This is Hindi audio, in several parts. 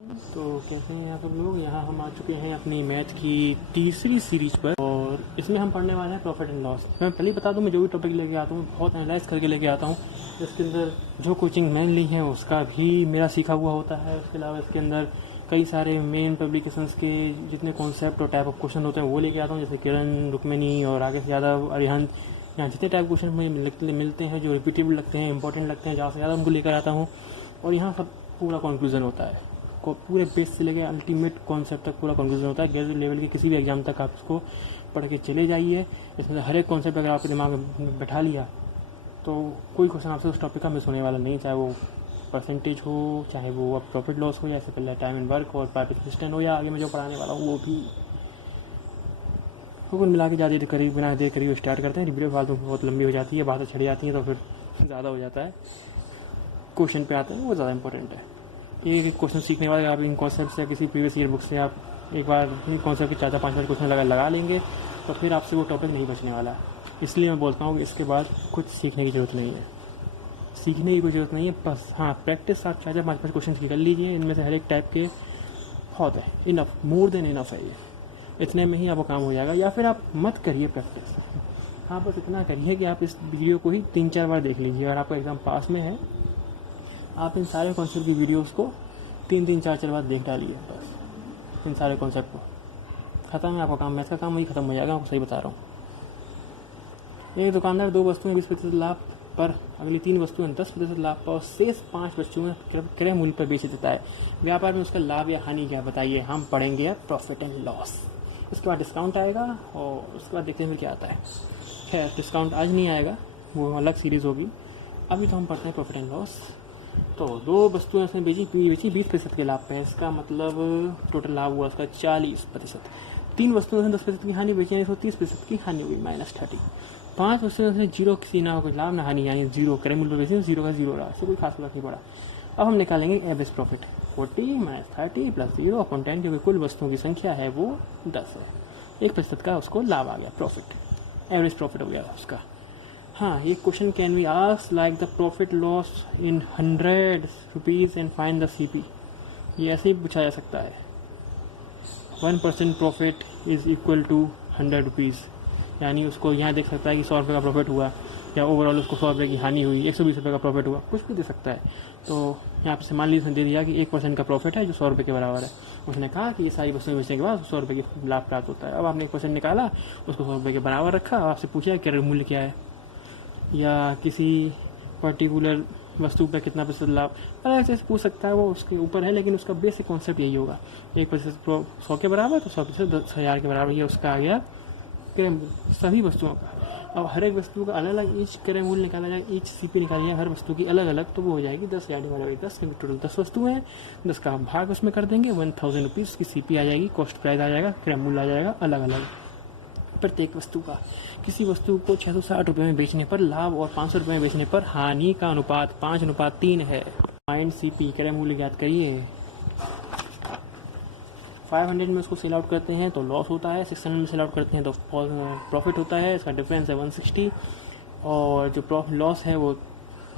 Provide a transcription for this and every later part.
तो कैसे हैं आप सब लोग। यहाँ हम आ चुके हैं अपनी मैथ की तीसरी सीरीज पर और इसमें हम पढ़ने वाले हैं प्रॉफिट एंड लॉस। मैं पहले बता दूं, मैं जो भी टॉपिक लेके आता हूँ बहुत एनालाइज करके लेके आता हूँ। इसके अंदर जो कोचिंग मैंने ली है उसका भी मेरा सीखा हुआ होता है। उसके अलावा इसके अंदर कई सारे मेन पब्लिकेशंस के जितने कॉन्सेप्ट और टाइप ऑफ क्वेश्चन होते हैं वो लेके आता हूँ, जैसे किरण, रुक्मिनी और राकेश यादव, अरिहंत। यहाँ जितने टाइप क्वेश्चन मुझे मिलते हैं जो रिपीटेबल लगते हैं, इंपॉर्टेंट लगते हैं, ज़्यादा से ज़्यादा उनको लेकर आता हूँ। और यहाँ सब पूरा कंक्लूजन होता है, पूरे बेस से लेकर अल्टीमेट कॉन्सेप्ट तक पूरा कंक्लूजन होता है। ग्रेजुएट लेवल के किसी भी एग्जाम तक आप इसको पढ़ के चले जाइए। इसमें हर एक कॉन्सेप्ट अगर आपके दिमाग में बैठा लिया तो कोई क्वेश्चन आपसे उस टॉपिक का मिस होने वाला नहीं, चाहे वो परसेंटेज हो, चाहे वो अब प्रॉफिट लॉस हो, या इससे पहले टाइम एंड वर्क और प्राइवेट असिस्टेंट हो, या आगे मैं जो पढ़ाने वाला हूँ वो भी। तो कुल मिला के ज़्यादा करीब बिना देर करीब स्टार्ट करते हैं। वीडियो फालतू बहुत लंबी हो जाती है, बातें छड़ जाती हैं तो फिर ज़्यादा हो जाता है। क्वेश्चन पे आते हैं वो ज़्यादा इंपॉर्टेंट है। एक क्वेश्चन सीखने वाले आप इन कॉन्सेप्ट से किसी प्रीवियस ईयर बुक से आप एक बार इन कॉन्सेप्ट के 4-5 क्वेश्चन लगा लेंगे तो फिर आपसे वो टॉपिक नहीं बचने वाला। इसलिए मैं बोलता हूँ कि इसके बाद कुछ सीखने की ज़रूरत नहीं है, सीखने की कोई ज़रूरत नहीं है। बस हाँ, प्रैक्टिस आप 4-5 क्वेश्चन की कर लीजिए। इनमें से हर एक टाइप के बहुत है, इनफ, मोर देन इनफ है ये। इतने में ही आपका काम हो जाएगा, या फिर आप मत करिए प्रैक्टिस। हाँ, बस इतना करिए कि आप इस वीडियो को ही 3-4 बार देख लीजिए। अगर आपका एग्ज़ाम पास में है आप इन सारे कॉन्सेप्ट की वीडियोस को 3-3, 4-4 बार देख डालिए। बस इन सारे कॉन्सेप्ट को ख़त्म है आपका काम। मैथ का काम वही ख़त्म हो जाएगा, आपको सही बता रहा हूँ। एक दुकानदार 2 वस्तुएं 20% लाभ पर, अगली 3 वस्तुएं 10% लाभ पर और शेष 5 वस्तुएं क्रय मूल्य पर बेच देता है। व्यापार में उसका लाभ या हानि क्या बताइए। हम पढ़ेंगे प्रॉफिट एंड लॉस, उसके बाद डिस्काउंट आएगा और उसके बाद देखते हैं फिर क्या आता है। खैर, डिस्काउंट आज नहीं आएगा, वो अलग सीरीज़ होगी। अभी तो हम पढ़ते हैं प्रॉफिट एंड लॉस। तो 2 वस्तुएं उसने बेची 20% के लाभ पे, इसका मतलब टोटल लाभ हुआ उसका 40%। 3 वस्तुएं उसने 10% की हानि बेची, 130% की हानि हुई, -30। 5 वस्तुएं उसने 0 किसी ना कुछ लाभ ना हानि, यानी 0 क्रय मूल्य बेची, 0 का 0 रहा, इससे कोई खास फर्क नहीं पड़ा। अब हम निकालेंगे एवरेज प्रॉफिट। 40 - 30 + 0/10, क्योंकि कुल वस्तुओं की संख्या है वो 10 है। 1% का उसको लाभ आ गया, प्रॉफिट, एवरेज प्रॉफिट हो गया उसका। हाँ, ये question can be asked like the profit loss in 100 rupees and find the CP. ये ऐसे ही पूछा जा सकता है। 1% profit is equal to 100 rupees, यानी उसको यहाँ देख सकता है कि 100 रुपये का प्रॉफिट हुआ, या ओवरऑल उसको 100 रुपये की हानि हुई, 120 रुपये का प्रॉफिट हुआ, कुछ भी दे सकता है। तो यहाँ पे मान लीजिए उसने दे दिया कि 1% का प्रॉफिट है जो 100 रुपये के बराबर है। उसने कहा कि ये सारी वस्तुएं बेचने के बाद 100 रुपये की लाभ प्राप्त होता है। अब आपने 1% निकाला, उसको 100 रुपये के बराबर रखा और आपसे पूछा क्रय मूल्य क्या है, या किसी पर्टिकुलर वस्तु पर कितना प्रतिशत लाभ, अलग से पूछ सकता है, वो उसके ऊपर है। लेकिन उसका बेसिक कॉन्सेप्ट यही होगा, 1% 100 के बराबर तो 100% 10,000 के बराबर, ये उसका आ गया क्रय मूल्य सभी वस्तुओं का। अब हर एक वस्तु का अलग अलग ईच क्रय मूल्य निकाला जाए, ईच सीपी निकाली जाए हर वस्तु की अलग अलग, तो वो हो जाएगी 10,000 / 10, क्योंकि टोटल 10 वस्तुएं हैं। 10 का भाग उसमें कर देंगे, 1000 रुपीज़ की सीपी आ जाएगी, कॉस्ट प्राइस आ जाएगा, क्रय मूल्य आ जाएगा अलग अलग प्रत्येक वस्तु का। किसी वस्तु को 660 रुपये में बेचने पर लाभ और 500 रुपये में बेचने पर हानि का अनुपात 5:3 है। फाइंड सीपी, क्रय मूल्य ज्ञात करिए। 500 में उसको सेल आउट करते हैं तो लॉस होता है, 600 में सेल आउट करते हैं तो प्रॉफिट होता है। इसका डिफरेंस है 160, और जो लॉस है वो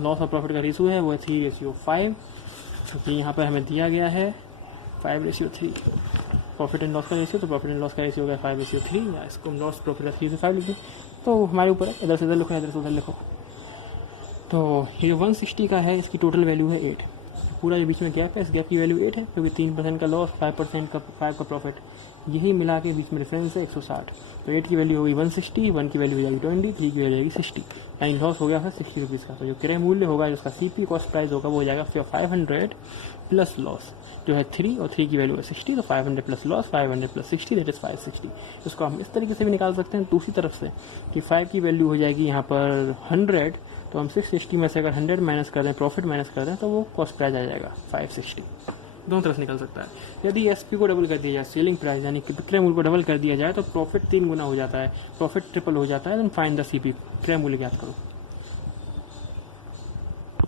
लॉस और प्रॉफिट का रेशियो है वो है 3:5, क्योंकि यहाँ पर हमें दिया गया है 5:3 प्रॉफिट एंड लॉस का रेशियो। तो प्रॉफिट एंड लॉस का रेशियो हो गया 5:3, या इसको लॉस प्रॉफिट का 3:5 लिखें, तो हमारे ऊपर है, इधर से इधर लिखो, इधर से उधर लिखो। तो ये 160 का है, इसकी टोटल वैल्यू है 8। पूरा जो बीच में गैप है, इस गैप की वैल्यू 8 है, क्योंकि 3% का लॉस, 5% का 5 का प्रॉफिट, यही मिला के बीच में डिफरेंस है 160। तो 8 की वैल्यू होगी 160, 1 की वैल्यू हो जाएगी 20, 3 की वैल्यू हो जाएगी 60, यानी लॉस हो गया है 60 रुपीज़ का। तो जो क्रय मूल्य होगा, जिसका सीपी कॉस्ट प्राइस होगा, वो हो जाएगा 500 प्लस लॉस जो है 3, और 3 की वैल्यू है 60, तो 500 plus loss, 500 plus 60, that is 560। इसको हम इस तरीके से भी निकाल सकते हैं दूसरी तरफ से कि 5 की वैल्यू हो जाएगी यहाँ पर 100, तो हम 660 में से अगर 100 माइनस कर दें, प्रॉफिट माइनस कर दें, तो वो कॉस्ट प्राइस आ जाएगा 560। दोनों तरफ से निकल सकता है। यदि एसपी को डबल कर दिया जाए, सेलिंग प्राइस यानी कि क्रय मूल्य को डबल कर दिया जाए, तो प्रॉफिट 3 गुना हो जाता है, प्रॉफिट ट्रिपल हो जाता है। देन फाइंड द सीपी, क्रय मूल्य ज्ञात करो।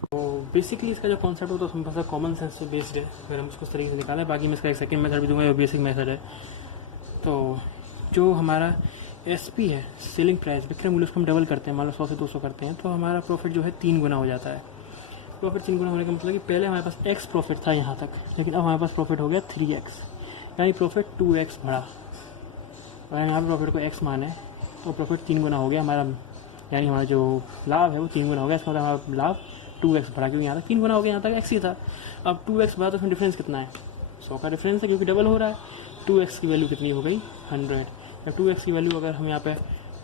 तो बेसिकली इसका जो कॉन्सेप्ट होता है उसमें कॉमन सेंस से बेस्ड है, अगर हम उसको इस तरीके से निकालें। बाकी मैं इसका एक सेकंड मेथड भी दूंगा, जो बेसिक मेथड है। तो जो हमारा एसपी है, सेलिंग प्राइस, विक्रय मूल्य, उसको हम डबल करते हैं, मान लो 100 से 200 करते हैं, तो हमारा प्रॉफिट जो है 3 गुना हो जाता है। प्रॉफिट 3 गुना होने का मतलब कि पहले हमारे पास x प्रॉफिट था यहाँ तक, लेकिन अब हमारे पास प्रॉफिट हो गया 3x, यानी प्रॉफिट 2x बढ़ा। अगर यहाँ पर प्रॉफिट को x माने तो प्रॉफिट 3 गुना हो गया हमारा, यानी हमारा जो लाभ है वो 3 गुना हो गया। इसका मतलब हमारा लाभ 2x बढ़ा, क्योंकि यहाँ तक 3 गुना हो गया, यहाँ तक x ही था। अब 2x बढ़ा तो उसमें डिफरेंस कितना है, 100 का डिफरेंस है, क्योंकि डबल हो रहा है। 2x की वैल्यू कितनी हो गई, 100। या 2x की वैल्यू अगर हम यहाँ पे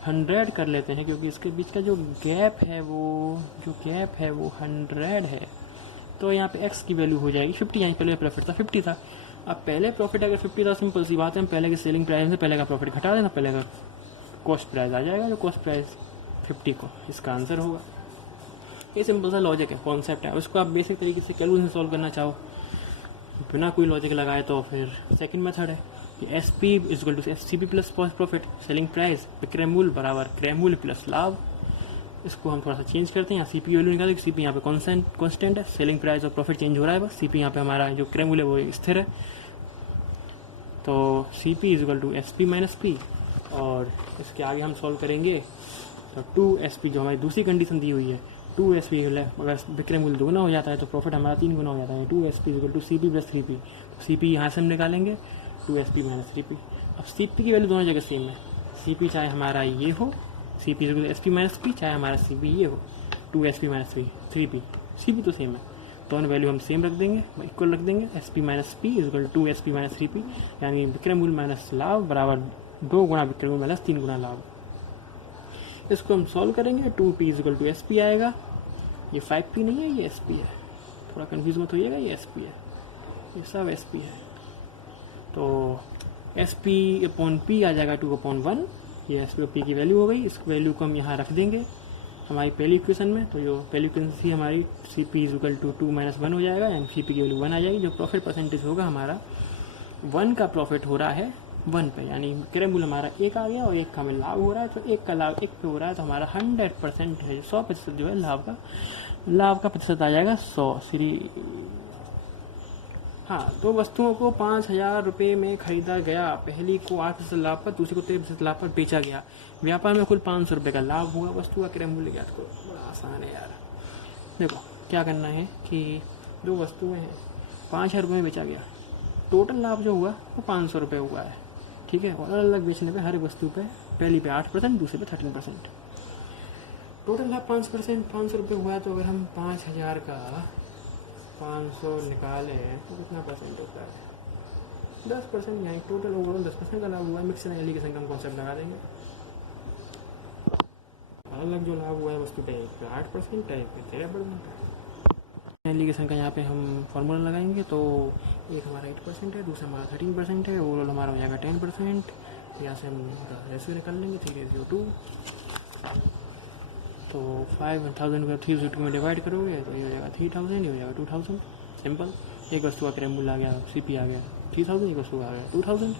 100 कर लेते हैं, क्योंकि इसके बीच का जो गैप है वो 100 है, तो यहाँ पे x की वैल्यू हो जाएगी 50। यहाँ पहले प्रॉफिट था 50 था। अब पहले प्रॉफिट अगर 50 था, सिंपल सी बात है, हम पहले के सेलिंग प्राइस से पहले का प्रॉफिट घटा देना, पहले का कॉस्ट प्राइस आ जाएगा, जो कॉस्ट प्राइस 50 को इसका आंसर होगा। ये सिंपल सा लॉजिक है, कॉन्सेप्ट है। उसको आप बेसिक तरीके से कैलकुलेशन सॉल्व करना चाहो बिना कोई लॉजिक लगाए तो फिर सेकंड मेथड है कि S P equal to S C P plus profit, selling price विक्रय मूल्य बराबर क्रय मूल्य प्लस लाभ। इसको हम थोड़ा सा चेंज करते हैं, यहाँ सी पी वैल्यू निकालें, सी पी यहाँ पे कॉन्स्टेंट है, सेलिंग प्राइस और प्रॉफिट चेंज हो रहा है बस। सी पी यहाँ पे हमारा जो क्रय मूल्य है वो स्थिर है, तो C P equal to S P minus P. और इसके आगे हम सॉल्व करेंगे तो 2SP जो हमारी दूसरी कंडीशन दी हुई है, 2SP अगर विक्रय मूल्य 2 गुना हो जाता है तो प्रॉफिट हमारा 3 गुना हो जाता है। 2SP equal to CP plus 3P, तो CP यहाँ से हम निकालेंगे 2SP माइनस 3P। अब CP की वैल्यू दोनों जगह सेम है, CP चाहे हमारा ये हो, CP equal to SP minus P, चाहे हमारा CP ये हो 2SP माइनस 3P, CP तो सेम है, दोनों वैल्यू हम सेम रख देंगे, इक्वल रख देंगे। SP minus P equal to 2SP minus 3P, यानी विक्रय मूल्य माइनस लाभ बराबर 2 गुना विक्रय मूल्य माइनस 3 गुना लाभ। इसको हम सॉल्व करेंगे, 2P इक्वल टू SP आएगा, ये 5P नहीं है, ये SP है, थोड़ा कंफ्यूज मत होइएगा, ये SP है, ये सब SP है। तो SP अपॉन P आ जाएगा 2/1, ये SP और P की वैल्यू हो गई। इस वैल्यू को हम यहाँ रख देंगे हमारी पहली इक्वेशन में, तो जो पहली इक्वेशन थी हमारी CP इक्वल टू 2 - 1 हो जाएगा, यानी CP की वैल्यू 1 आ जाएगी। जो प्रॉफिट परसेंटेज होगा हमारा 1 का प्रॉफिट हो रहा है 1 पे, यानी विक्रय मूल्य हमारा 1 आ गया और 1 का हमें लाभ हो रहा है, तो 1 का लाभ 1 पे हो रहा है, तो हमारा 100% है, 100% जो है लाभ का प्रतिशत आ जाएगा 100। हाँ, दो वस्तुओं को 5,000 रुपये में खरीदा गया, पहली को 8% लाभ पर, दूसरी को 13% लाभ पर बेचा गया, व्यापार में कुल 500 रुपये का लाभ हुआ। वस्तु का क्रय मूल्य ज्ञात करो। बड़ा आसान है यार, देखो क्या करना है कि दो वस्तुएं हैं, 5,000 रुपये में बेचा गया, टोटल लाभ जो हुआ वो 500 रुपये हुआ है, ठीक है। और अलग अलग बेचने पे हर एक वस्तु पे पहली पे 8%, दूसरे पे 13%, टोटल लाभ 500 रुपये हुआ है। तो अगर हम 5,000 का 500 निकालें तो कितना परसेंट होता है, 10%, यानी टोटल ओवरऑल 10% का लाभ हुआ है। मिक्स एंड एलिगेशन का हम कॉन्सेप्ट लगा देंगे। अलग जो लाभ हुआ है वस्तु पे 8%, टाइप पे 13%। एलिगेशन का यहाँ पे हम फॉर्मूला लगाएंगे, तो एक हमारा 8% है, दूसरा हमारा 13% है, ओवरऑल हमारा हो जाएगा 10%। यहाँ से हम रेशियो निकाल लेंगे 3:2। तो 5,000 को 3/2 में डिवाइड करोगे तो ये हो जाएगा 3,000, ये हो जाएगा 2,000। सिंपल, एक वस्तु का क्रय मूल्य आ गया, CP आ गया 3,000, एक वस्तु का आ गया 2,000।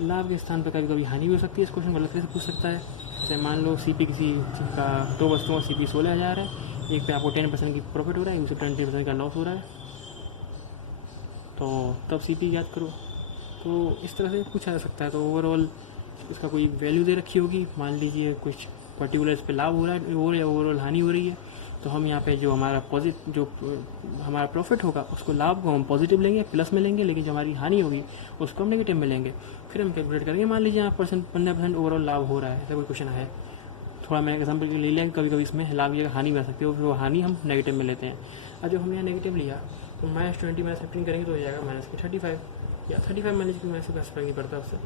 लाभ के स्थान पर कभी कभी हानि भी हो सकती है, इस क्वेश्चन गलत से पूछ सकता है। जैसे मान लो CP किसी का, दो वस्तुओं का CP 16,000 है, एक पे आपको 10% की प्रॉफिट हो रहा है, दूसरे 20% का लॉस हो रहा है, तो तब CP याद करो। तो इस तरह से पूछा जा सकता है। तो ओवरऑल उसका कोई वैल्यू दे रखी होगी, मान लीजिए कुछ पर्टिकुलर इस पे लाभ हो रहा है और ओवरऑल हानि हो रही है, तो हम यहाँ पे जो हमारा हमारा प्रॉफिट होगा उसको, लाभ को हम पॉजिटिव लेंगे, प्लस में लेंगे, लेकिन जो हमारी हानि होगी उसको हम नेगेटिव में लेंगे। फिर हम कैलकुलेट करेंगे, मान लीजिए यहाँ 15% ओवरऑल लाभ हो रहा है, ऐसा कोई क्वेश्चन है, थोड़ा मैं एग्जाम्पल ले लिया, कभी कभी इसमें लाभ या हानि बन सकती है, फिर वो हानि हम नेगेटिव में लेते हैं। और जो हमने यहाँ नेगेटिव लिया तो -20 -15 करेंगे तो हो जाएगा -35, या 35 मान लीजिए, मैथ से फर्क नहीं पड़ता उससे,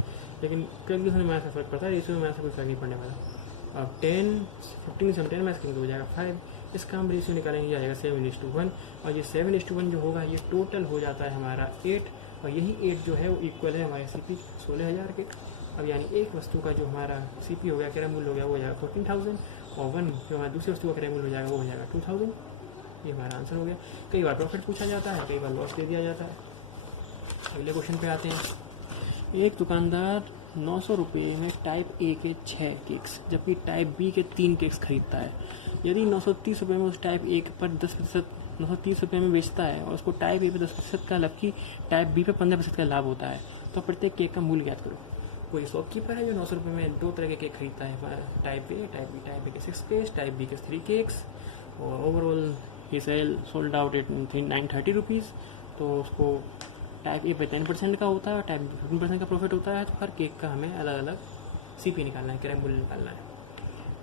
लेकिन कैलकुलेशन में मैथ से फर्क पड़ता है, रेशियो में मैथ से कोई फर्क नहीं पड़ने वाला। अब 15 से हम 10 मैथ करेंगे तो हो जाएगा 5। इसका हम रेशियो निकालेंगे, आ जाएगा 7:1, और ये 7:1 जो होगा ये टोटल हो जाता है हमारा 8, और यही 8 जो है वो इक्वल है हमारे CP 16,000 के। अब यानी एक वस्तु का जो हमारा CP हो गया, क्रय मूल्य हो गया, वो हो जाएगा 14,000, और 1 जो हमारी दूसरी वस्तु का क्रय मूल्य हो जाएगा वो हो जाएगा 2,000। ये हमारा आंसर हो गया। कई बार प्रॉफिट पूछा जाता है, कई बार लॉस दे दिया जाता है। अगले क्वेश्चन पे आते हैं। एक दुकानदार 900 रुपये में टाइप A के 6 केक्स जबकि टाइप B के 3 केक्स खरीदता है। यदि 930 रुपये में उस टाइप A पर 10%, 930 रुपये में बेचता है और उसको टाइप A पे 10% का, जबकि टाइप B पे 15% का लाभ होता है, तो प्रत्येक केक का मूल्य ज्ञात करो। कोई शॉपकीपर है जो 900 रुपये में 2 तरह के केक खरीदता है, type A, type B, type A के 6 केक्स, टाइप B के 3 केक्स, और overall he sold out at 930 rupees, तो उसको टाइप ए पे 10% का होता है और टाइप 15% का प्रॉफिट होता है। तो हर केक का हमें अलग अलग CP निकालना है, क्रैम बुल निकालना है।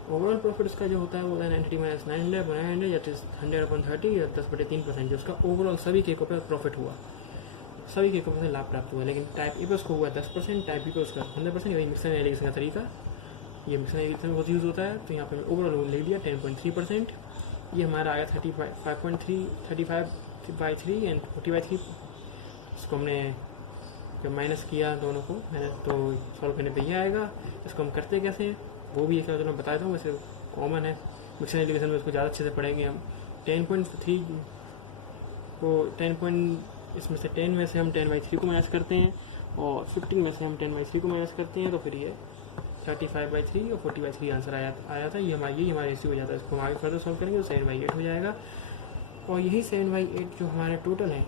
ओवरऑल प्रॉफिट उसका जो होता है वो 930 माइनस 900 900 या 100/30 या 10/3% जो उसका ओवरऑल सभी केकों पे प्रॉफिट हुआ, सभी केकों पे लाभ प्राप्त हुआ। लेकिन टाइप ए पे उसको हुआ 10%, टाइप बी पे उसका 100%। यही मिक्सर एलिगेशन का तरीका, ये मिक्सर एलिगेशन में बहुत यूज़ होता है। तो यहाँ पे ओवरऑल ले लिया 10.3%। ये हमारा आया 35/3 एंड 40/3। इसको हमने जब माइनस किया दोनों को मैंने तो सॉल्व करने पे ये आएगा। इसको हम करते कैसे हैं वो भी एक बार मैं बताता हूँ, वैसे कॉमन है मिक्सर एलिगेशन में, उसको ज़्यादा अच्छे से पढ़ेंगे हम। 10.3 को 10 इसमें से 10 में से हम 10/3 को माइनस करते हैं और 15 में से हम 10/3 को माइनस करते हैं, तो फिर ये 35/3 और 40/3 आंसर आया था। ये हमारा रेशियो हो जाता है। इसको हम आगे फर्दर सॉल्व करेंगे तो 7/8 हो जाएगा। और यही 7/8 जो हमारे टोटल है,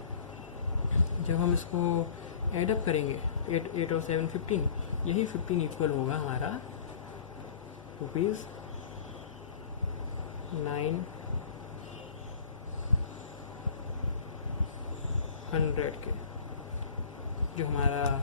जब हम इसको एडअप करेंगे 8 और 7 15, यही 15 इक्वल होगा हमारा ₹900 के, जो हमारा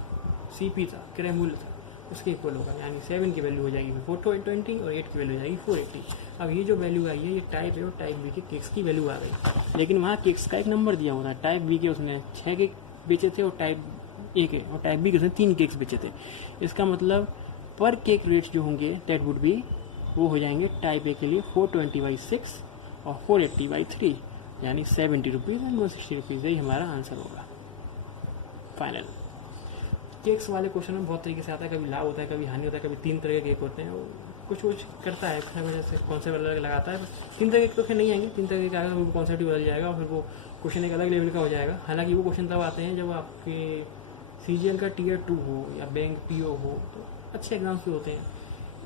CP था, क्रय मूल्य था, उसके इक्वल होगा। यानी 7 की वैल्यू हो जाएगी 420 और 8 की वैल्यू हो जाएगी 480। अब ये जो वैल्यू आई है ये टाइप ए और टाइप बी के केक्स की वैल्यू आ गई, लेकिन वहाँ केक्स का एक नंबर दिया हुआ था। टाइप बी के उसने 6 केक बेचे थे और टाइप ए के और टाइप बी के उसने 3 केक्स बेचे थे। इसका मतलब पर केक रेट्स जो होंगे दैट वुड बी, वो हो जाएंगे टाइप ए के लिए 420/6 और 480/3, यानी 70 रुपीज़ एंड 160 रुपीज़। यही हमारा आंसर होगा फाइनल। केक्स वाले क्वेश्चन में बहुत तरीके से आता है, कभी लाभ होता है, कभी हानि होता है, कभी 3 तरह के केक होते हैं। कुछ करता है वजह से कॉन्सेप्ट अलग लगाता है। बस 3 तरह के तो खैर नहीं आएंगे, 3 तरह के आएगा वो कॉन्सेप्ट ही बदल जाएगा और फिर वो क्वेश्चन एक अलग लेवल का हो जाएगा। हालांकि वो क्वेश्चन तब आते हैं जब आपके CGL का Tier 2 हो या बैंक PO हो, तो अच्छे एग्जाम्स भी होते हैं।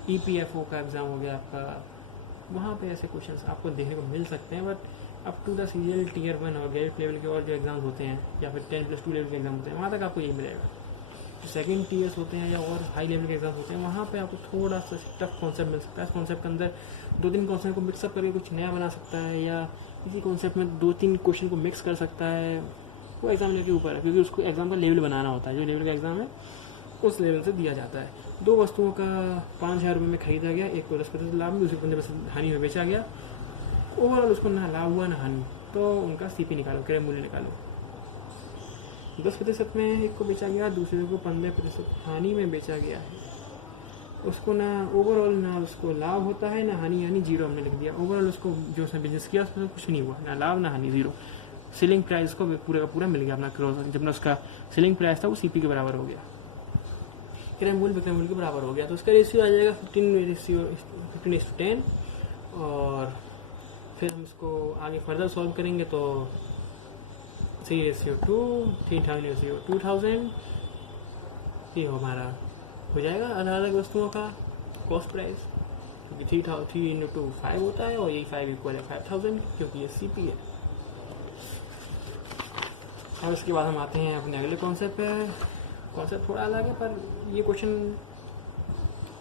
EPFO का एग्ज़ाम हो गया आपका, वहाँ पे ऐसे क्वेश्चंस आपको देखने को मिल सकते हैं। But up to the CGL Tier 1 और गेट लेवल के और जो एग्जाम्स होते हैं या फिर 10+2 लेवल के एग्जाम होते हैं, वहाँ तक आपको यही मिलेगा। जो सेकंड टीयर्स होते हैं या और हाई लेवल के एग्जाम्स होते हैं, वहाँ पे आपको थोड़ा सा टफ कॉन्सेप्ट मिल सकता है। इस कॉन्सेप्ट के अंदर 2-3 कॉन्सेप्ट को मिक्सअप करके कुछ नया बना सकता है, या इसी कॉन्सेप्ट में 2-3 क्वेश्चन को मिक्स कर सकता है। वो एग्जामिनर के ऊपर है, क्योंकि उसको एग्जाम का लेवल बनाना होता है। जो लेवल का एग्जाम है उस लेवल से दिया जाता है। 2 वस्तुओं का 5,000 रुपये में खरीदा गया, एक को 10% लाभ में, दूसरी 15% हानि में बेचा गया। ओवरऑल उसको ना लाभ हुआ ना हानि, तो उनका CP निकालो, क्रय मूल्य निकालो। 10% में एक को बेचा गया, दूसरे को 15% हानि में बेचा गया है। उसको ना ओवरऑल ना उसको लाभ होता है ना हानि, यानी 0 हमने लिख दिया। ओवरऑल उसको जो उसने बिजनेस किया उसमें कुछ नहीं हुआ, ना लाभ ना हानि, 0। सेलिंग प्राइस को पूरा का पूरा मिल गया अपना क्रॉस, जब ना उसका सेलिंग प्राइस था वो CP के बराबर हो गया, क्रय मूल्य विक्रय मूल्य के बराबर हो गया। तो उसका रेशियो आ जाएगा 15:10। और फिर हम इसको आगे फर्दर सॉल्व करेंगे तो 3:2, 3,000 ये हमारा हो जाएगा अलग अलग वस्तुओं का कॉस्ट प्राइस, क्योंकि 3 × 2 5 होता है और यही 5 इक्वल है 5,000, क्योंकि ये CP है। अब इसके बाद हम आते हैं अपने अगले कॉन्सेप्ट पे। कॉन्सेप्ट थोड़ा अलग है, पर ये क्वेश्चन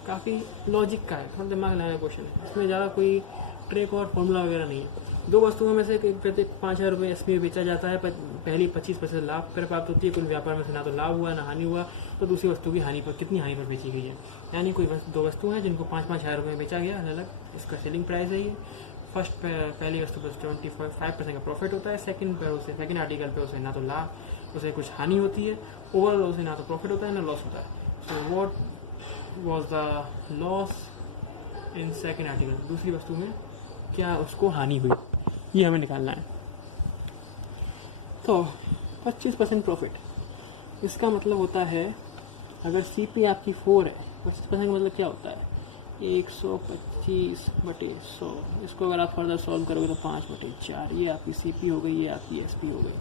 काफ़ी लॉजिक का है, थोड़ा दिमाग लगाना क्वेश्चन है। इसमें ज़्यादा कोई ट्रिक और फॉर्मूला वगैरह नहीं है। 2 वस्तुओं में से प्रत्येक 5,000 रुपये SP में बेचा जाता है, पर पहली 25% लाभ पर प्राप्त होती है। कुल व्यापार में से ना तो लाभ हुआ ना हानि हुआ, तो दूसरी वस्तु की हानि पर कितनी हानि पर बेची गई है। यानी कोई 2 वस्तु हैं जिनको 5-5 हज़ार रुपये में बेचा गया अलग अलग, इसका सेलिंग प्राइस है ये। फर्स्ट पहली वस्तु पर 25% का प्रॉफिट होता है, सेकंड आर्टिकल पे उसे ना तो लाभ, उसे कुछ हानि होती है, ओवरऑल उसे ना तो प्रॉफिट होता है ना लॉस होता है। So what was the loss in second article, दूसरी वस्तु में क्या उसको हानि हुई, ये हमें निकालना है। तो 25% प्रॉफिट, इसका मतलब होता है अगर CP आपकी 4 है, 25% का मतलब क्या होता है 125/100। इसको अगर आप फर्दर सॉल्व करोगे तो 5/4, ये आपकी CP हो गई, ये आपकी SP हो गई,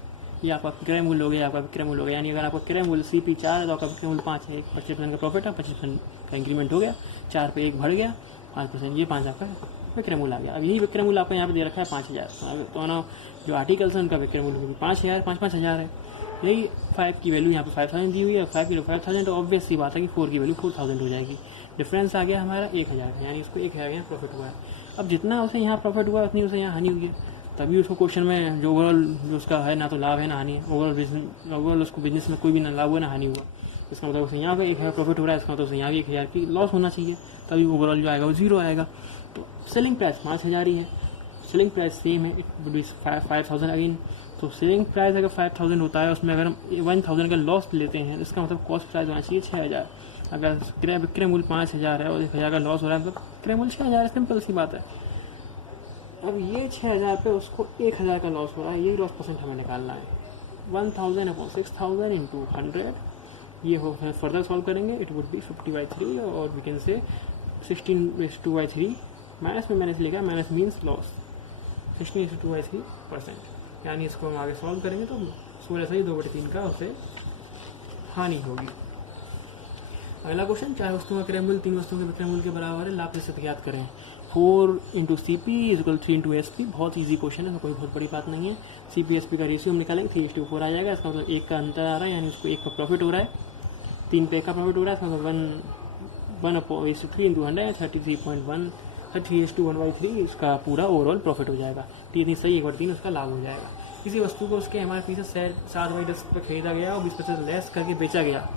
ये आपका क्रय मूल्य हो गया, आपका विक्रय मूल्य हो गया। यानी अगर आपका क्रय मूल्य CP 4 है तो आपका विक्रय मूल्य 5 है। 25% का प्रॉफिट है, 25% का इंक्रीमेंट हो गया, 4 पे 1 बढ़ गया, 5%, ये 5 आपका विक्रय मूल्य आ गया। अब यही विक्रय मूल्य आपका यहाँ पे दे रखा है 5,000, तो ना जो आर्टिकल्स हैं उनका विक्रय मूल्य भी 5,000 5-5 हज़ार है। यही 5 की वैल्यू यहाँ पे 5,000 दी हुई है, 5 की 5,000, तो ऑब्वियस सी बात है कि 4 की वैल्यू 4,000 हो जाएगी। डिफरेंस आ गया हमारा 1,000, यानी इसको 1,000 यहाँ प्रॉफिट हुआ है। अब जितना उसे यहाँ प्रॉफिट हुआ उतनी उसे यहाँ हानि हुई है। तभी उसको क्वेश्चन में जो ओवरऑल जो उसका है ना तो लाभ है ना हानि है, ओवरऑल उसको बिजनेस में कोई भी ना लाभ हुआ ना हानि हुआ, इसका मतलब उसे यहाँ पे 1,000 प्रॉफिट हो रहा है, इसका मतलब उसे यहाँ भी 1,000 की लॉस होना चाहिए, तभी ओवरऑल जो आएगा वो 0 आएगा। तो सेलिंग प्राइस 5,000 ही है, सेलिंग प्राइस सेम है, इट वुड बी 5,000 अगेन। तो सेलिंग प्राइस अगर 5,000 होता है, उसमें अगर हम 1,000 का लॉस लेते हैं, इसका मतलब कॉस्ट प्राइस होना चाहिए 6,000। अगर विक्रय मूल्य 5,000 है और 1,000 का लॉस हो रहा है, मतलब विक्रय मूल्य 6,000, सिंपल सी बात है। अब ये 6,000 पे उसको 1,000 का लॉस हो रहा है, यही लॉस परसेंट हमें निकालना है। 1,000 अपॉन 6,000 इंटू 100, ये हो फर्दर सॉल्व करेंगे, इट वुड बी 50/3, और वी कैन से 16/2/3। माइनस में मैंने इसे लिखा, माइनस मीन्स लॉस, 16/2/3%, यानी इसको हम आगे सॉल्व करेंगे तो 16 से ही 2/3 का उसे हानि होगी। अगला क्वेश्चन, चाहे वस्तुओं का विक्रय मूल्य 3 वस्तुओं के विक्रय मूल्य के बराबर है, लाभ प्रतिशत ज्ञात करें। 4 × CP = 3 × SP। बहुत ईजी क्वेश्चन है, तो कोई बहुत बड़ी बात नहीं है। CP SP का रेशियो हम निकालेंगे, 3:4 आ जाएगा, इसका मतलब 1 का अंतर आ रहा है, यानी उसको 1 का प्रॉफिट हो रहा है, 3 पे 1 का प्रॉफिट हो रहा है, इसका मतलब 1/3 × 100, 33.1, 3:1/3 इसका पूरा ओवरऑल प्रॉफिट हो जाएगा। 3 सही, 1/3 उसका लाभ हो जाएगा। किसी वस्तु को उसके MRP से 7/10 पर खरीदा गया और 20% लेस करके बेचा गया।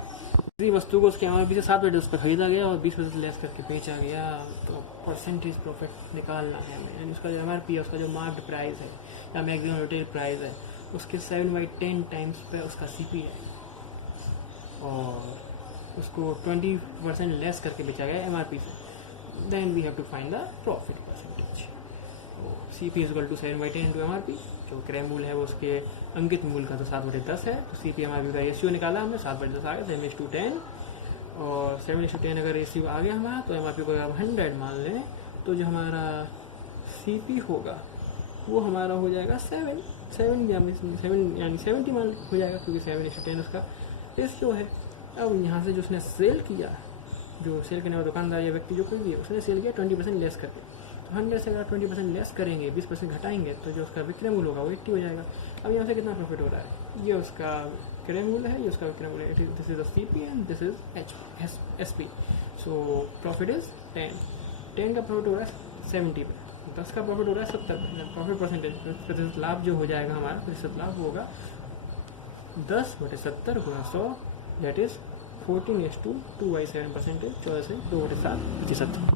किसी वस्तु को उसके MRP से 7/10 पर खरीदा गया और 20% लेस करके बेचा गया, तो परसेंटेज प्रॉफिट निकालना है हमें, यानी उसका जो MRP है, उसका जो मार्क्ड प्राइस है या मैक्सिमम रिटेल प्राइस है, उसके 7/10 टाइम्स पे उसका CP है, और उसको 20% लेस करके बेचा गया MRP से। Then we have to find the profit percentage. CP = 7/10 into MRP, जो क्रय मूल्य है वो उसके अंकित मूल्य का तो 7/10 है, तो CP MRP का रेशियो निकाला हमने, 7/10 आ गया, 7:10, और 7:10 अगर रेशियो आ गया हमारा, तो MRP को अगर 100 मान लें, तो जो हमारा CP होगा वो हमारा हो जाएगा 7 यानी 70 मान हो जाएगा, क्योंकि 7:10 उसका रेशियो है। अब यहाँ से जो उसने सेल किया, जो सेल करने वाला दुकानदार या व्यक्ति जो कोई भी है, उसने सेल किया 20% लेस करके, तो 100 से अगर 20% लेस करेंगे, 20% घटाएंगे, तो जो उसका विक्रय मूल्य होगा वो 80 हो जाएगा। अब यहाँ से कितना प्रॉफिट हो रहा है, ये उसका क्रय मूल्य है, ये उसका विक्रय मूल्य है, this is CP and this is SP। So profit is 10 का प्रॉफिट हो रहा है 70 पे, 10 का प्रॉफिट हो रहा है 70 पे। प्रॉफिट परसेंटेज प्रतिशत लाभ जो हो जाएगा हमारा, प्रतिशत लाभ होगा 10/70 × 100, दैट इज 14:2/7%, 14 से 2/7%।